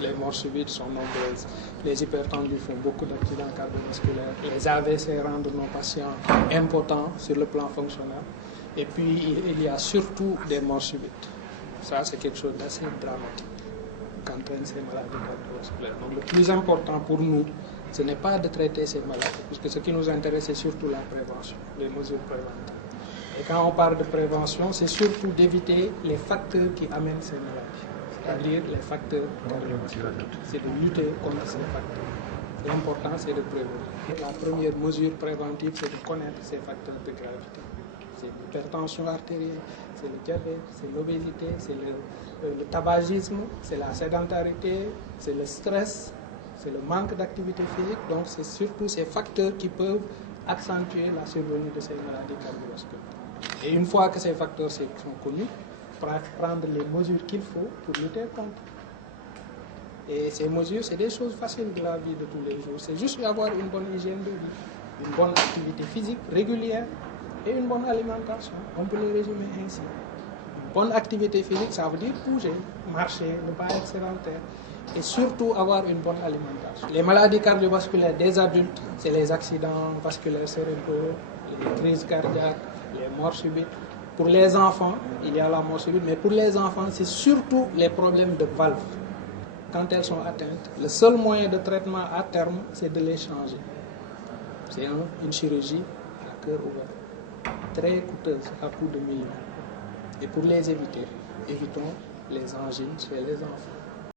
Les morts subites sont nombreuses. Les hypertendus font beaucoup d'accidents cardiovasculaires. Les AVC rendent nos patients impotents sur le plan fonctionnel. Et puis, il y a surtout des morts subites. Ça, c'est quelque chose d'assez dramatique qu'entraînent ces maladies cardiovasculaires. Donc, le plus important pour nous, ce n'est pas de traiter ces maladies, puisque ce qui nous intéresse, c'est surtout la prévention, les mesures préventives. Et quand on parle de prévention, c'est surtout d'éviter les facteurs qui amènent ces maladies, c'est-à-dire les facteurs cardiovasculaires. C'est de lutter contre ces facteurs. L'important, c'est de prévenir. Et la première mesure préventive, c'est de connaître ces facteurs de gravité. C'est l'hypertension artérielle, c'est le diabète, c'est l'obésité, c'est le tabagisme, c'est la sédentarité, c'est le stress, c'est le manque d'activité physique. Donc, c'est surtout ces facteurs qui peuvent accentuer la survenue de ces maladies cardiovasculaires. Et une fois que ces facteurs sont connus, prendre les mesures qu'il faut pour lutter contre. Et ces mesures, c'est des choses faciles de la vie de tous les jours. C'est juste avoir une bonne hygiène de vie, une bonne activité physique régulière et une bonne alimentation. On peut le résumer ainsi. Une bonne activité physique, ça veut dire bouger, marcher, ne pas être sédentaire. Et surtout avoir une bonne alimentation. Les maladies cardiovasculaires des adultes, c'est les accidents vasculaires cérébraux, les crises cardiaques, les morts subites. Pour les enfants, il y a la mort subite, mais pour les enfants, c'est surtout les problèmes de valves. Quand elles sont atteintes, le seul moyen de traitement à terme, c'est de les changer. C'est une chirurgie à cœur ouvert, très coûteuse, à coût de millions. Et pour les éviter, évitons les angines chez les enfants.